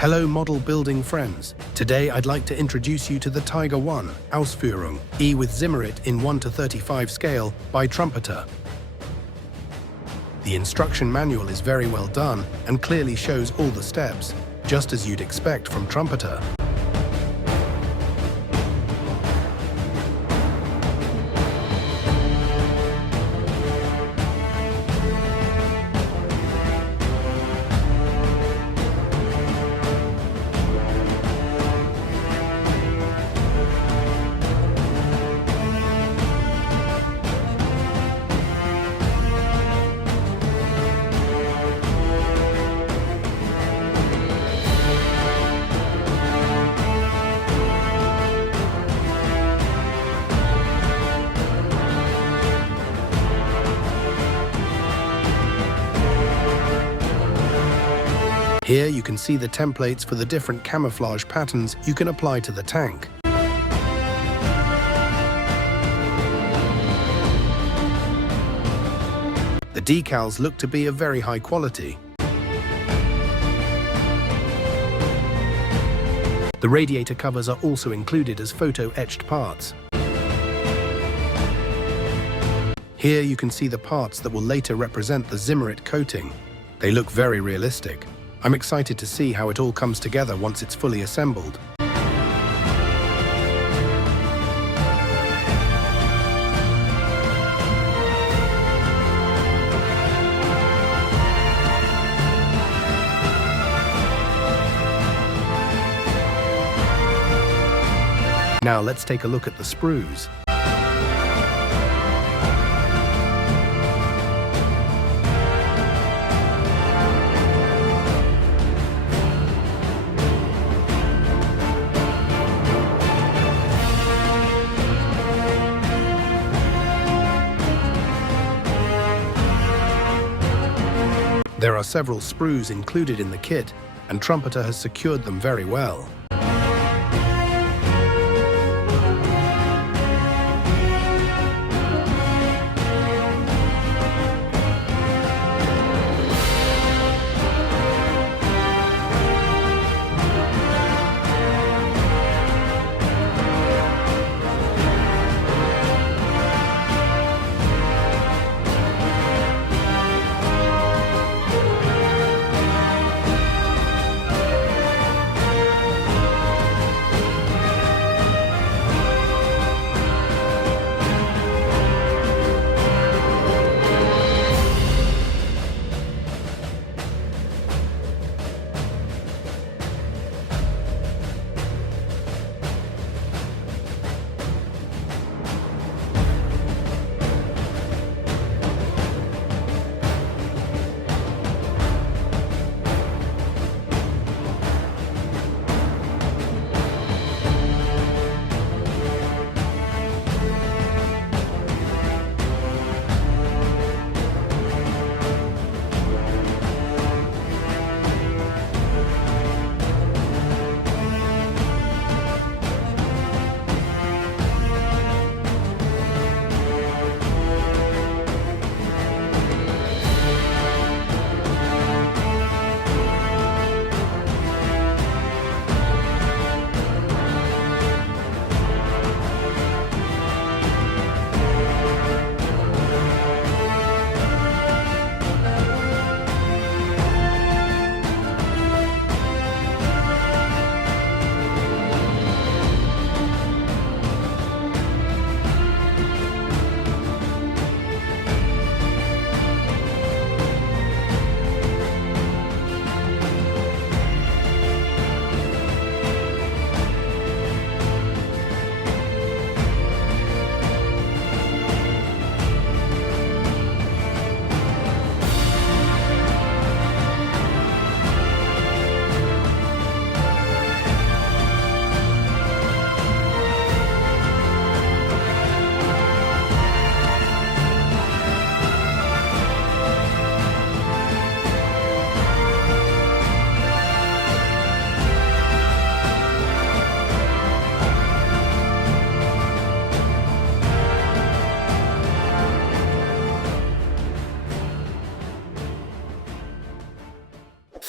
Hello model building friends. Today I'd like to introduce you to the Tiger I Ausf E with Zimmerit in 1:35 scale by Trumpeter. The instruction manual is very well done and clearly shows all the steps, just as you'd expect from Trumpeter. Here you can see the templates for the different camouflage patterns you can apply to the tank. The decals look to be of very high quality. The radiator covers are also included as photo-etched parts. Here you can see the parts that will later represent the Zimmerit coating. They look very realistic. I'm excited to see how it all comes together once it's fully assembled. Now let's take a look at the sprues. There are several sprues included in the kit, and Trumpeter has secured them very well.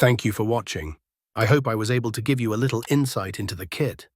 Thank you for watching. I hope I was able to give you a little insight into the kit.